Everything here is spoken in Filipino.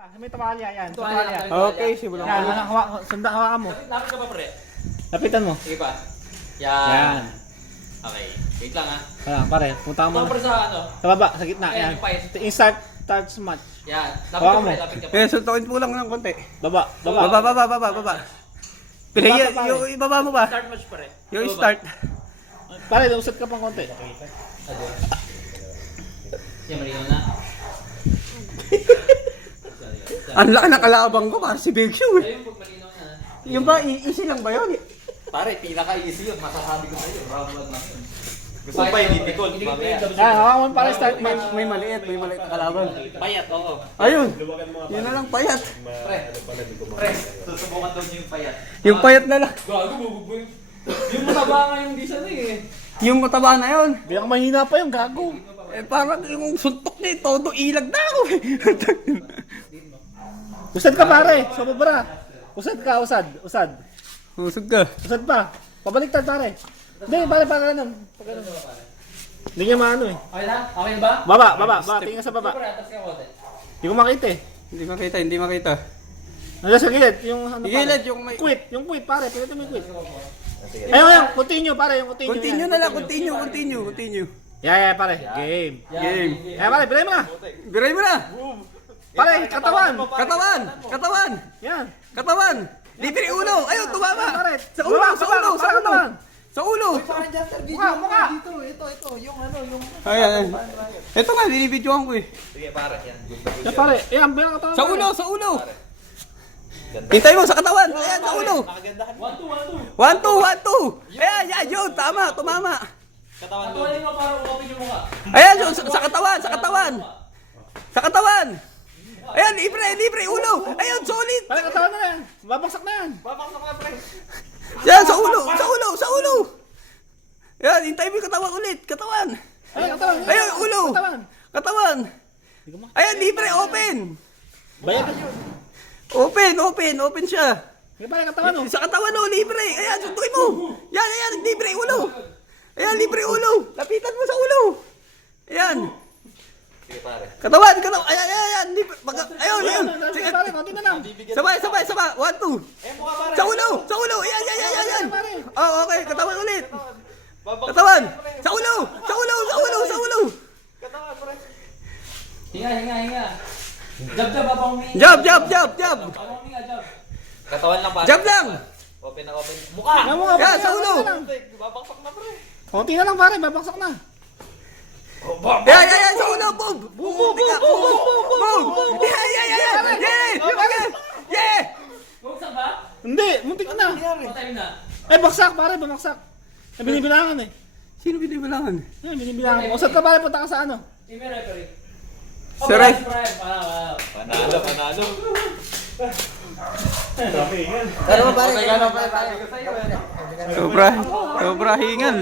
May tuwalya yan. Tuwalya. Okay, simulan Yan, ko. sundan hawakan mo. Lapit ka pa, pre. Lapitan mo. Sige pa. Yan. Yan. Okay. Wait lang, ha. Ayan, pare, punta mo. Ito, pre, sa ano? Sa baba, sa gitna. Ayan, Yan. yung pais. Yung start match. Yan. Lapit Hawakan ka, mo. pre. Lapit ka pa. Eh, suntukin po lang ng konti. Baba. Baba. Pero Baba, yung ibaba mo ba? Start match, pre. Yung Baba. start. Pare, usat ka pang konti. Yan, marino na. Ang laki ng kalabang ko, para si Big Show. Ayun, pag malino na. Yung ba, easy lang ba yun? Pare, pinaka-easy yun. Masasabi ko sa'yo. Round 1 lang yun. Gusto pa yung difficult. Mamaya. Yan, hawakan mo pare, start match. May maliit na kalaban. Payat, oo. Ayun, yun na lang payat. Pre, susubukan daw niyo yung payat. Yung payat na lang. Gago, bubugboy. Yung mataba nga yung di sana eh. Yung mataba na yun. Bilang mahina pa yung gago. Eh, parang yung suntok niya, todo ilag na ako. Usad ka pare, sobra. Usad ka, usad. Usog ka. Usad pa. Pabaliktad pare. Hindi, pare, ganun. Hindi niya maano eh. Okay na? Okay na ba? Baba. Tingnan sa baba. Pre, atas ka konti. Hindi ko makita eh. Hindi makita. Nandiyan sa gilid, yung ano Yung gilid, yung may... Yung quit pare, pilitin mo yung quit. Ayun, continue pare, yung continue. Continue na lang, continue. Yeah, pare. Game. Game. Pare, bilay mo na. Biray mo na. Pare, katawan. Katawan. Yan. Libre ulo. Ayun, tumama. Pare, Sa ulo. katawan. Sa ulo. Mukha. Ayan. Ito nga, binibidyoan ko eh. Sige, pare. Yan. Yeah, pare. Ang bilang katawan. Sa ulo. Hintay mo sa katawan. Ayan, sa ulo. 1, 2. Ayan, yun. Tama, tumama. Katawan doon. Katawan mo para umapin yung mukha. Ayan, sa katawan. Ayan, libre, ulo. Ayun, solid. Pare, katawan na yan. Babaksak na yan. Babaksak ka, pre. Yan, sa ulo. Ayan, hintay mo yung katawan ulit. Katawan. Ay, katawan. Ayun, ulo. Katawan. Ayan, libre, open. Bayad ka yun. Open siya. Sige, pare, katawan oh. Sa katawan, libre. Ayan, suntukin mo. Yan, libre, ulo. Ayan, libre, ulo. Lapitan mo sa ulo. Ayan. Sige, pare. Katawan. Ayan, libre. Ayun. Sige. Pare, konti na lang. Sabay. 1, 2. Eh, mukha, pare. Sa ulo. Ayan. Pare. Oh, okay. Katawan ulit. Katawan. Sa ulo. Katawan, pre. Hinga. Jab, babang huminga. Jab. Babang huminga, jab. Katawan lang, pare. Jab lang. Open. Mukha! Yan mo, Yan, pare, sa ulo. konti na lang. Babaksak na, pre. Konti na lang pare, babaksak na. Ayan, sa ulo. Boom. Boom. Yeah. Buksan ba? Hindi, muntik na. Patay na. Ay, baksak pare, babaksak. Ay, binibilangan eh. Sino binibilangan? Yan, binibilangan. Usad ka pare, punta ka sa ano. Team referee. Sir, Ray. Panalo. Sobra hingal.